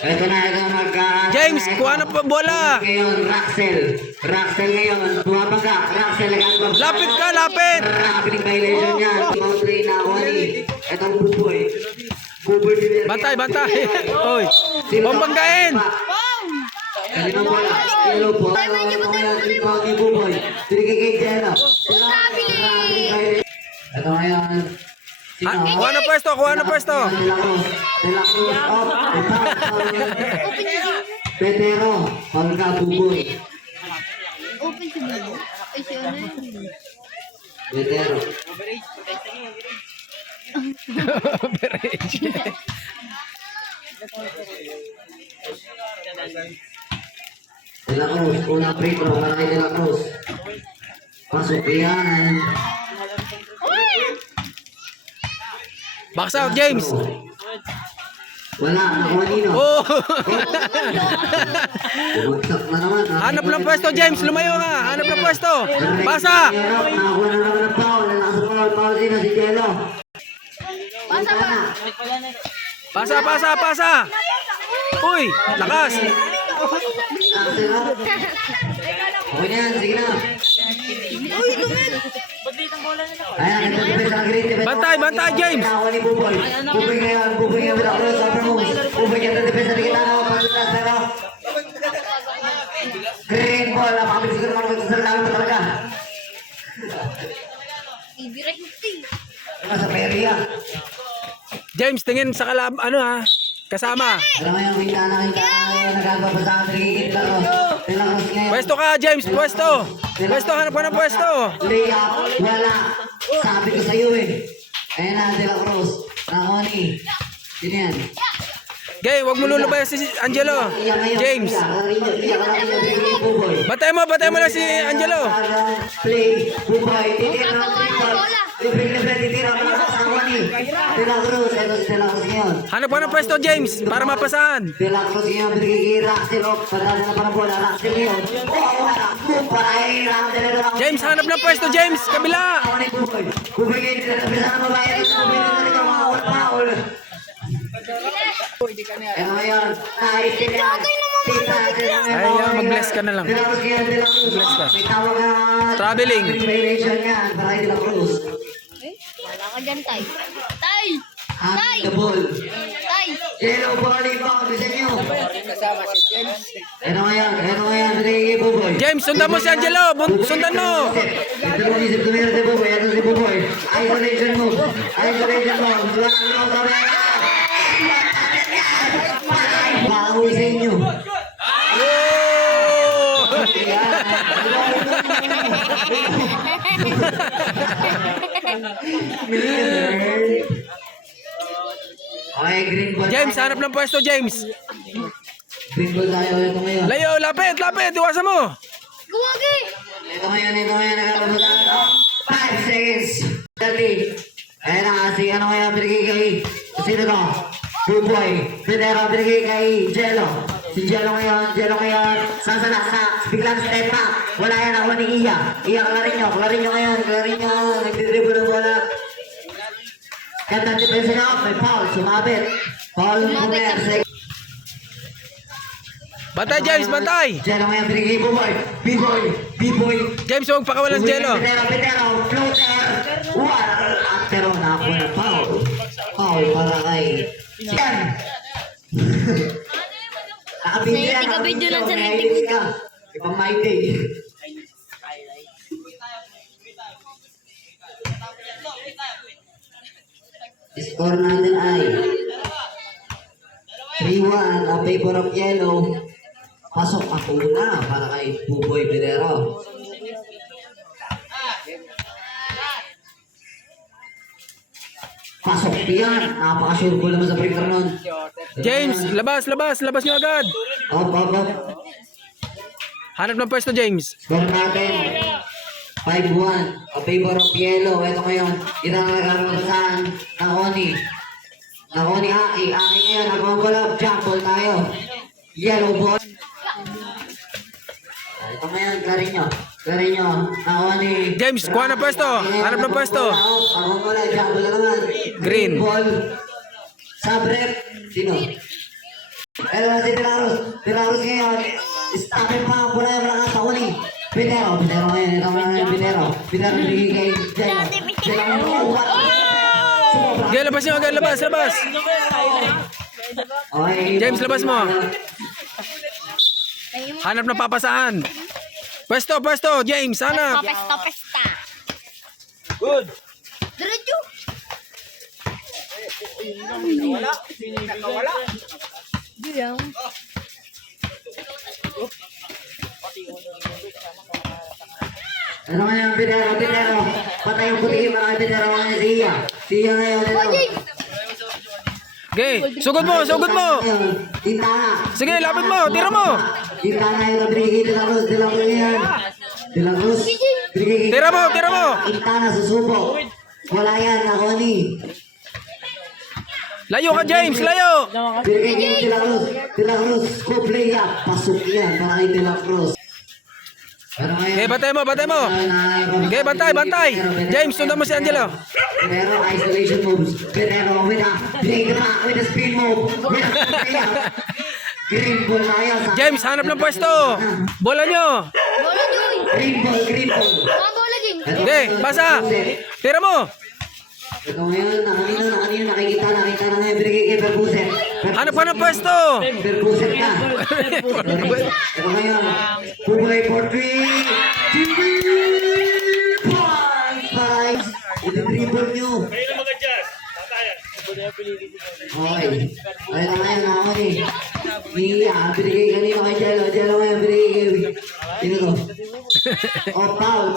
Ito na, ito James, kuha na pa bola. Ngayon, Raxel ngayon, bumabaga. Raxel, Lapit ka, lapit. Rapid violation yan. Boundary na Oni. Ito ang Buboy. Buboy din. Bantay. Oy, bombanggain. Kanino bola? Yellow po. Ngayon, Buboy. Binigay kay Jero. Ito ngayon. Kuha na pwesto. De La Cruz, up. Petero, Olga, Buboy. Open si Bubo. Ay, si ano yun? Petero. De La Cruz, unang free throw para kay De La Cruz. Pasok yan. Box out, James. Wala, nakuha nino. Oh. Bumagsak na naman. Hanap ng pwesto, James. Lumayo ka. Hanap ng pwesto. Pasa. Nakakuha na naman ng foul. Nalakas ang foul din na si Jello. Pasa. Uy, lakas. Okay na yan, sige na. Ayan, nagtatapos ang green. Bantay, James. Nakakuha ni Buboy. Buboy ngayon, wala ko sa Ramos. Buboy niya na defensa ni Kitana. Pagkakas pero. Green ball. Napakabilis ko naman magsasalala pa talaga. Sa Peria. James, tingin sa kasama. Alam mo yung hintana ngayon, nagagabasa ang trigigit laro. Tilakos ngayon. Pwesto ka, James. Pwesto, hanap ka ng pwesto. Layup, wala. Sabi ko sa'yo eh. Ayan na, De La Cruz. Nakoni. Yun yan. Gay, wag mo lulubay si Angelo. James. Batay mo lang si Angelo. Play, Buboy, titira ng triple. Libre, titira, malakas ang Oni. De La Cruz, ito si De La Cruz ngayon. Hanap ka ng pwesto, James, para mapasahan. De La Cruz ngayon, binigay kay Raxel. Patalo na parang bola, Raxel ngayon. Wala, para kay Raxel. James, hanap ng pwesto, James. Kabila. Buboy ngayon, tinatapos na babae. Buboy na rin ang mga foul. Ano ngayon? Nice din yan. Ay, mag-bless ka na lang. Bless ka. May tawag na Traveling. violation yan para kay De La Cruz. Wala ka dyan, Tay. Tay! Hand the ball. Tay! Yellow ball inbound. Bisa nyo. Ano ngayon? Binigay kay Buboy. James, sundan mo si Angelo. Sundan mo. Ito mo isip tumira si Buboy. Ito si Buboy. Isolation move. Bawi sa inyo. Okay, green ball. James, hanap ng pwesto, James. Green ball tayo ito ngayon. Layo, lapit. Iwasan mo. Guwagi! Ito ngayon. Nakalabot tayo. 5 seconds. 30. Ayan na kasi ngayon binigay kay sino to? Buboy. Pero binigay kay Jello. Si Jello ngayon. Sasala. Biglang step back. Wala yan ako ni Iya. Iya, klarin nyo ngayon. Nagdidribble ng bola. Ganda depensa na. May foul. Sumabit. Foul ng Bumer. Bantay, James, bantay. Jello ngayon binigay kay Buboy. B-boy. James, huwag pakawalan si Jello. Petero, floater. Pero nakakuha na foul. Foul para kay Yan. Nakabidyo yan. Nakabidyo lang sa Nahilig ka. Ibang my day. Score natin ay 3-1 a favor of Yellow. Pasok ako na para kay Buboy Pedero. Pasok yan. Napaka-sure goal naman sa breaker nun. James, labas nyo agad. Up. Hanap ng pwesto, James. Score natin 5-1 a favor of Yellow. Ito ngayon. Ito ang nagkakaroon ng Oni. Aki ngayon. Nagmambalap. Jump ball tayo. Yellow ball. Ito ngayon. Klarin nyo. Oni. James, kuha ng pwesto. Hanap ng pwesto. Pagmambalap. Jump ball na naman. Green. Ball. Sabrep. Sino? Ito na si Pilaros. Pilaros ngayon. Stopin pa ang pula yung lakas sa uli. Pitero ngayon. Ito na yung Pitero. Pitero binigay kay Jello. Jello. Gay, labas nyo, gay, labas. Okay. James, labas mo. Hanap ng papasaan. Pwesto, James, hanap. Pesta. Good. Diretso. Bilang. Ano ngayon, Pitero. Patay yung puti yung mga Pitero ngayon siya. Siya ngayon. Gay, sugod mo. Tintana. Sige, lapit mo, tira mo. Tintana yung Rodriguez de la Cruz. De la Cruz. Tira mo. Tintana susubo. Wala yan, Nakoni. Layo ka, James, layo. Binigay kay De la Cruz. De la Cruz. Kuplay yan. Pasok yan para kay De la Cruz. Ano ngayon? Gay, bantay mo. Gay, bantay. James, sundan mo si Angelo. Pero isolation moves. Pero with a spin move. Green ball tayo. James, hanap ng pwesto. Bola nyo. Bola Joy. Green ball. Mga bola din. Gay, pasa. Tira mo. Ito ngayon, nakanina, nakikita na ngayon, binigay kay Berbuset. Hanap ka ng pwesto. Berbuset ka. Ito ngayon, Pugay for 3. Five. Ito dribble nyo. Okay. Ayun na ngayon, nakakoni. Binigay kanina kay Jello. Jello ngayon, binigay kay... Sino to? Oh, foul.